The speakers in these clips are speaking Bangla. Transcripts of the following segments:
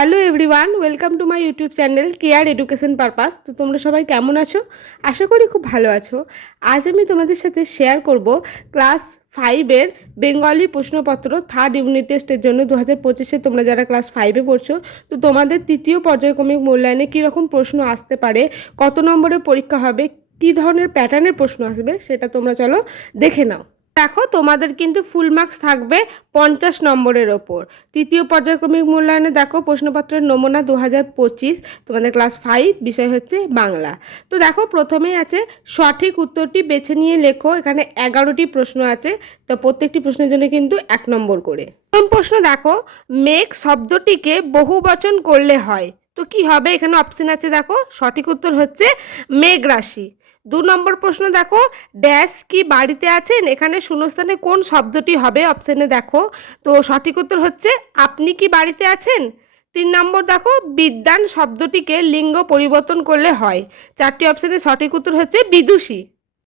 Hello everyone, welcome to my YouTube channel care education purpose. তো তোমরা সবাই কেমন আছো? আশা করি খুব ভালো আছো। আজ আমি তোমাদের সাথে শেয়ার করব ক্লাস 5-এর বেঙ্গলি প্রশ্নপত্র থার্ড ইউনিট টেস্টের জন্য 2025-এ তোমরা যারা ক্লাস 5-এ পড়ছো, তো তোমাদের তৃতীয় পর্যায়ক্রমিক মূল্যায়নে কীরকম প্রশ্ন আসতে পারে, কত নম্বরের পরীক্ষা হবে, কী ধরনের প্যাটার্নের প্রশ্ন আসবে, সেটা তোমরা চলো দেখে নাও। দেখো, তোমাদের কিন্তু ফুল মার্কস থাকবে 50 নম্বরের ওপর। তৃতীয় পর্যায়ক্রমিক মূল্যায়নে দেখো প্রশ্নপত্রের নমুনা 2025, তোমাদের ক্লাস 5, বিষয় হচ্ছে বাংলা। তো দেখো, প্রথমেই আছে সঠিক উত্তরটি বেছে নিয়ে লেখো। এখানে 11টি প্রশ্ন আছে, তো প্রত্যেকটি প্রশ্নের জন্য কিন্তু 1 নম্বর করে। প্রথম প্রশ্ন দেখো, মেঘ শব্দটিকে বহুবচন করলে হয়, তো কি হবে? এখানে অপশন আছে, দেখো সঠিক উত্তর হচ্ছে মেঘ রাশি। 2 নম্বর প্রশ্ন দেখো, ড্যাশ কি বাড়িতে আছেন, এখানে শূন্যস্থানে কোন শব্দটি হবে? অপশানে দেখো, তো সঠিক উত্তর হচ্ছে আপনি কি বাড়িতে আছেন। 3 নম্বর দেখো, বিদ্বান শব্দটিকে লিঙ্গ পরিবর্তন করলে হয়, 4টি অপশানে সঠিক উত্তর হচ্ছে বিদুষী।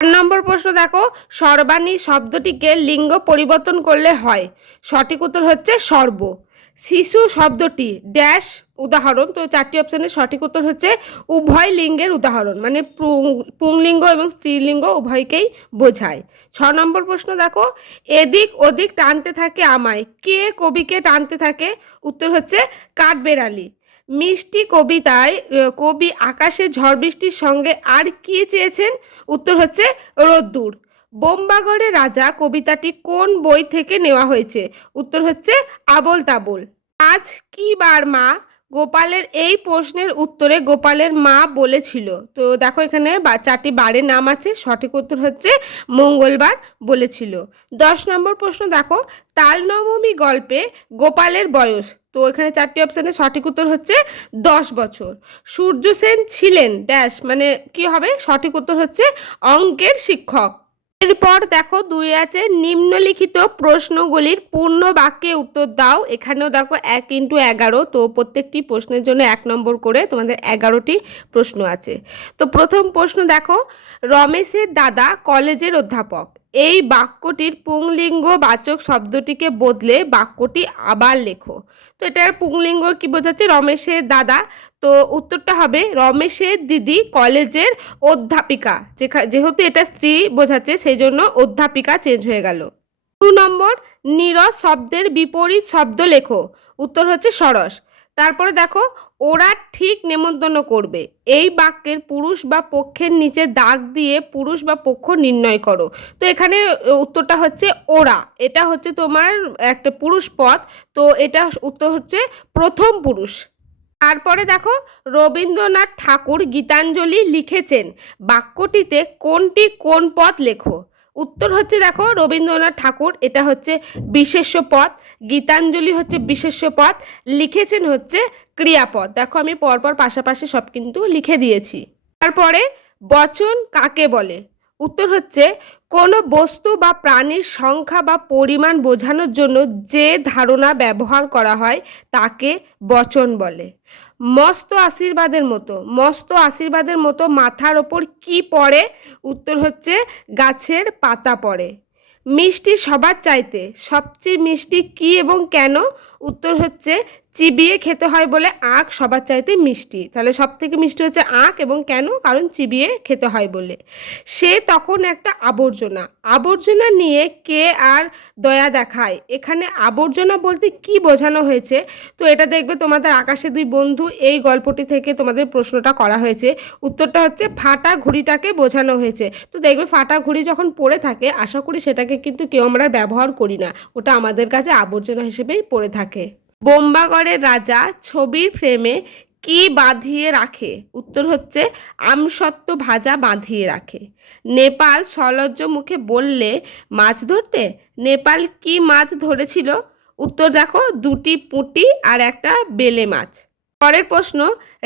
4 নম্বর প্রশ্ন দেখো, সর্বাণী শব্দটিকে লিঙ্গ পরিবর্তন করলে হয়, সঠিক উত্তর হচ্ছে সর্ব। শিশু শব্দটি ড্যাশ উদাহরণ, তো 4টি অপশানের সঠিক উত্তর হচ্ছে উভয় লিঙ্গের উদাহরণ, মানে পুংলিঙ্গ এবং স্ত্রীলিঙ্গ উভয়কেই বোঝায়। 6 নম্বর প্রশ্ন দেখো, এদিক ওদিক টানতে থাকে আমায়, কে কবিকে টানতে থাকে? উত্তর হচ্ছে কাঠবেড়ালি। মিষ্টি কবিতায় কবি আকাশে ঝড় বৃষ্টির সঙ্গে আর কি চেয়েছেন? উত্তর হচ্ছে রোদ্দুর। বোম্বাগড়ের রাজা কবিতাটি কোন বই থেকে নেওয়া হয়েছে? উত্তর হচ্ছে আবোল তাবোল। আজ কি বার মা? গোপালের এই প্রশ্নের উত্তরে গোপালের মা বলেছিল, তো দেখো এখানে 4টি বারের নাম আছে, সঠিক উত্তর হচ্ছে মঙ্গলবার বলেছিল। 10 নম্বর প্রশ্ন দেখো, তালনবমী গল্পে গোপালের বয়স, তো এখানে 4টি অপশানে সঠিক উত্তর হচ্ছে 10 বছর। সূর্যসেন ছিলেন ড্যাশ, মানে কি হবে? সঠিক উত্তর হচ্ছে অঙ্কের শিক্ষক। এরপর দেখো 2 আছে, নিম্নলিখিত প্রশ্নগুলির পূর্ণ বাক্যে উত্তর দাও। এখানেও দেখো 1x11, তো প্রত্যেকটি প্রশ্নের জন্য 1 নম্বর করে, তোমাদের 11টি প্রশ্ন আছে। তো প্রথম প্রশ্ন দেখো, রমেশের দাদা কলেজের অধ্যাপক, এই বাক্যটির পুংলিঙ্গ বাচক শব্দটিকে বদলে বাক্যটি আবার লেখো। তো এটার পুংলিঙ্গ কি বোঝাচ্ছে? রমেশের দাদা, তো উত্তরটা হবে রমেশের দিদি কলেজের অধ্যাপিকা। যেহেতু এটা স্ত্রী বোঝাচ্ছে, সেই জন্য অধ্যাপিকা চেঞ্জ হয়ে গেল। 2 নম্বর, নীরস শব্দের বিপরীত শব্দ লেখো। উত্তর হচ্ছে সরস। তারপরে দেখো, ওরা ঠিক নেমন্তন্ন করবে, এই বাক্যের পুরুষ বা পক্ষের নিচে দাগ দিয়ে পুরুষ বা পক্ষ নির্ণয় করো। তো এখানে উত্তরটা হচ্ছে ওরা, এটা হচ্ছে তোমার একটা পুরুষ পদ, তো এটা উত্তর হচ্ছে প্রথম পুরুষ। তারপরে দেখো, রবীন্দ্রনাথ ঠাকুর গীতাঞ্জলি লিখেছেন, বাক্যটিতে কোনটি কোন পদ লেখো? উত্তর হচ্ছে দেখো রবীন্দ্রনাথ ঠাকুর, এটা হচ্ছে বিশেষ্য পদ, গীতাঞ্জলি হচ্ছে বিশেষ্য পদ, লিখেছেন হচ্ছে ক্রিয়াপদ। দেখো আমি পরপর পাশাপাশি সব কিন্তু লিখে দিয়েছি। তারপরে বচন কাকে বলে? উত্তর হচ্ছে কোনো বস্তু বা প্রাণীর সংখ্যা বা পরিমাণ বোঝানোর জন্য যে ধারণা ব্যবহার করা হয় তাকে বচন বলে। মস্ত আশীর্বাদের মতো মাথার ওপর কি পড়ে? উত্তর হচ্ছে গাছের পাতা পড়ে। মিষ্টি সবার চাইতে সবচেয়ে মিষ্টি কি এবং কেন? উত্তর হচ্ছে চিবিয়ে খেতে হয় বলে আখ সবার চাইতে মিষ্টি। তাহলে সব থেকে মিষ্টি হচ্ছে আখ, এবং কেন? কারণ চিবিয়ে খেতে হয় বলে। সে তখন একটা আবর্জনা নিয়ে কে আর দয়া দেখায়, এখানে আবর্জনা বলতে কি বোঝানো হয়েছে? তো এটা দেখবে তোমাদের আকাশে 2 বন্ধু এই গল্পটি থেকে তোমাদের প্রশ্নটা করা হয়েছে। উত্তরটা হচ্ছে ফাটা ঘুড়িটাকে বোঝানো হয়েছে। তো দেখবে ফাটা ঘুড়ি যখন পড়ে থাকে, আশা করি সেটাকে কিন্তু কেউ আমরা ব্যবহার করি না, ওটা আমাদের কাছে আবর্জনা হিসেবেই পড়ে থাকে। বোম্বাগড়ের রাজা ছবির ফ্রেমে কি বাঁধিয়ে রাখে? উত্তর হচ্ছে আমসত্ত্ব ভাজা বাঁধিয়ে রাখে। নেপাল সলজ্জ মুখে বললে মাছ ধরতে, নেপাল কি মাছ ধরেছিল? উত্তর দেখো 2টি পুঁটি আর একটা বেলে মাছ। পরের প্রশ্ন,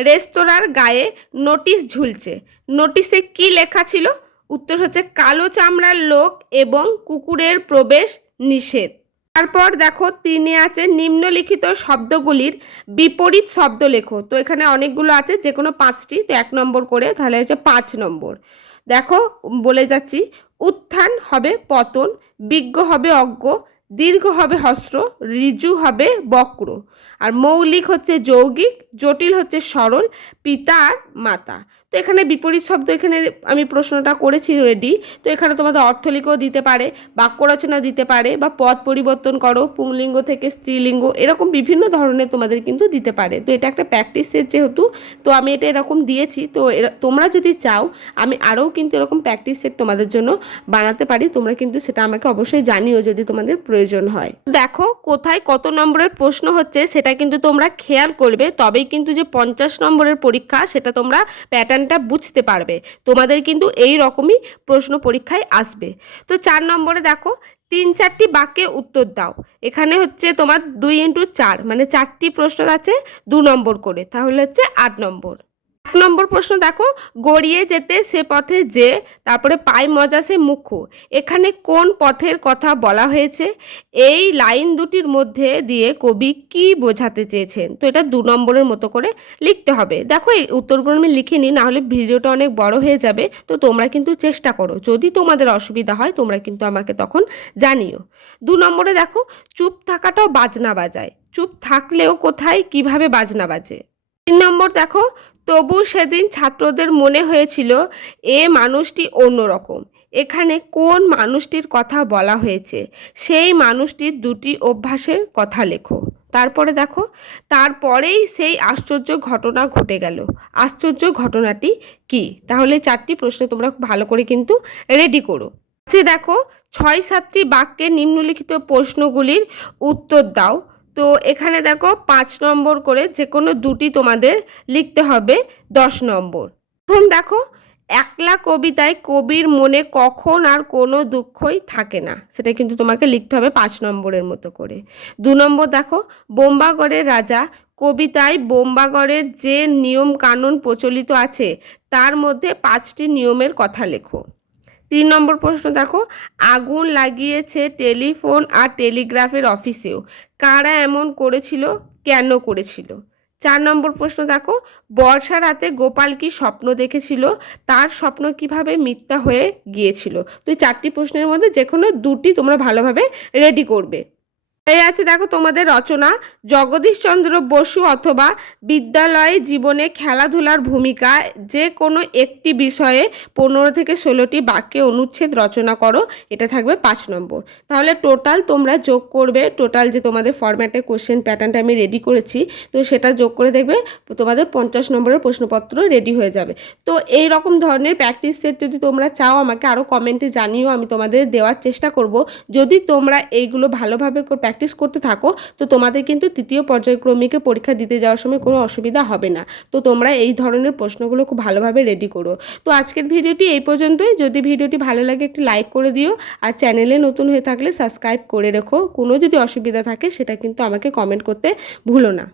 রেস্তোরাঁর গায়ে নোটিশ ঝুলছে, নোটিশে কি লেখা ছিল? উত্তর হচ্ছে কালো চামড়ার লোক এবং কুকুরের প্রবেশ নিষেধ। তারপর দেখো 3 আছে, নিম্নলিখিত শব্দগুলির বিপরীত শব্দ লেখো। তো এখানে অনেকগুলো আছে, যে কোনো 5টি, তো 1 নম্বর করে, তাহলে হচ্ছে 5 নম্বর। দেখো বলে যাচ্ছি, উত্থান হবে পতন, বিজ্ঞ হবে অজ্ঞ, দীর্ঘ হবে হস্র, ঋজু হবে বক্র, আর মৌলিক হচ্ছে যৌগিক, জটিল হচ্ছে সরল, পিতা আর মাতা। তো এখানে বিপরীত শব্দ এখানে আমি প্রশ্নটা করেছি রেডি। তো এখানে তোমাদের অর্থলিখও দিতে পারে, বাক্য রচনা দিতে পারে, বা পদ পরিবর্তন করো পুংলিঙ্গ থেকে স্ত্রীলিঙ্গ, এরকম বিভিন্ন ধরনের তোমাদের কিন্তু দিতে পারে। তো এটা একটা প্র্যাকটিস সেট যেহেতু, তো আমি এটা এরকম দিয়েছি। তো তোমরা যদি চাও আমি আরও কিন্তু এরকম প্র্যাকটিস সেট তোমাদের জন্য বানাতে পারি, তোমরা কিন্তু সেটা আমাকে অবশ্যই জানিও যদি তোমাদের প্রয়োজন হয়। দেখো কোথায় কত নম্বরের প্রশ্ন হচ্ছে সেটা কিন্তু তোমরা খেয়াল করবে, তবেই কিন্তু যে 50 নম্বরের পরীক্ষা সেটা তোমরা প্যাটার্নটা বুঝতে পারবে। তোমাদের কিন্তু এই রকমই প্রশ্ন পরীক্ষায় আসবে। তো 4 নম্বরে দেখো 3-4টি বাক্যে উত্তর দাও। এখানে হচ্ছে তোমার 2x4 মানে 4টি প্রশ্ন আছে 2 নম্বর করে, তাহলে হচ্ছে 8 নম্বর। 1 নম্বর প্রশ্ন দেখো, গড়িয়ে যেতে সে পথে যে, তারপরে পাই মজা সে মুখ্য, এখানে কোন পথের কথা বলা হয়েছে? এই লাইন দুটির মধ্যে দিয়ে কবি কি বোঝাতে চেয়েছেন? তো এটা 2 নম্বরের মতো করে লিখতে হবে। দেখো এই উত্তরগুলো আমি লিখিনি, না হলে ভিডিওটা অনেক বড় হয়ে যাবে। তো তোমরা কিন্তু চেষ্টা করো, যদি তোমাদের অসুবিধা হয় তোমরা কিন্তু আমাকে তখন জানিও। 2 নম্বরে দেখো, চুপ থাকাটাও বাজনা বাজায়, চুপ থাকলেও কোথায় কিভাবে বাজনা বাজে। 3 নম্বর দেখো, তবু সেদিন ছাত্রদের মনে হয়েছিল এ মানুষটি অন্যরকম, এখানে কোন মানুষটির কথা বলা হয়েছে? সেই মানুষটির 2টি অভ্যাসের কথা লেখো। তারপরে দেখো, তারপরেই সেই আশ্চর্য ঘটনা ঘটে গেল, আশ্চর্য ঘটনাটি কি? তাহলে 4টি প্রশ্ন তোমরা খুব ভালো করে কিন্তু রেডি করো। সে দেখো 6-7টি বাক্যে নিম্নলিখিত প্রশ্নগুলির উত্তর দাও। তো এখানে দেখো 5 নম্বর করে যে কোনো 2টি তোমাদের লিখতে হবে 10 নম্বর। প্রথম দেখো, একলা কবিতায় কবির মনে কখন আর কোনো দুঃখই থাকে না, সেটা কিন্তু তোমাকে লিখতে হবে 5 নম্বরের মতো করে। 2 নম্বর দেখো, বোম্বাগড়ের রাজা কবিতায় বোম্বাগড়ের যে নিয়ম কানুন প্রচলিত আছে তার মধ্যে 5টি নিয়মের কথা লেখো। 3 নম্বর প্রশ্ন দেখো, আগুন লাগিয়েছে টেলিফোন আর টেলিগ্রাফের অফিসেও, কারা এমন করেছিল, কেন করেছিল? 4 নম্বর প্রশ্ন দেখো, বর্ষা রাতে গোপাল কি স্বপ্ন দেখেছিল, তার স্বপ্ন কিভাবে মিথ্যা হয়ে গিয়েছিল? তো এই 4টি প্রশ্নের মধ্যে যে কোনো 2টি তোমরা ভালোভাবে রেডি করবে। এই আছে দেখো তোমাদের রচনা, জগদীশচন্দ্র বসু অথবা বিদ্যালয় জীবনে খেলাধুলার ভূমিকা, যে কোনো একটি বিষয়ে 15 থেকে 16টি বাক্যে অনুচ্ছেদ রচনা করো, এটা থাকবে 5 নম্বর। তাহলে টোটাল তোমরা যোগ করবে, টোটাল যে তোমাদের ফরম্যাটে কোশ্চেন প্যাটার্নটা আমি রেডি করেছি তো সেটা যোগ করে দেখবে তোমাদের 50 নম্বরের প্রশ্নপত্র রেডি হয়ে যাবে। তো এই রকম ধরনের প্র্যাকটিস সেট যদি তোমরা চাও আমাকে আরও কমেন্টে জানিও, আমি তোমাদের দেওয়ার চেষ্টা করব। যদি তোমরা এইগুলো ভালোভাবে প্র্যাকটিস করতে থাকো তো তোমাদের কিন্তু 3য় পর্যায়ক্রমিকে পরীক্ষা দিতে যাওয়ার সময় কোনো অসুবিধা হবে না। তো তোমরা এই ধরনের প্রশ্নগুলো খুব ভালোভাবে রেডি করো। তো আজকের ভিডিওটি এই পর্যন্তই। যদি ভিডিওটি ভালো লাগে একটি লাইক করে দিও, আর চ্যানেলে নতুন হয়ে থাকলে সাবস্ক্রাইব করে রেখো। কোনো যদি অসুবিধা থাকে সেটা কিন্তু আমাকে কমেন্ট করতে ভুলো না।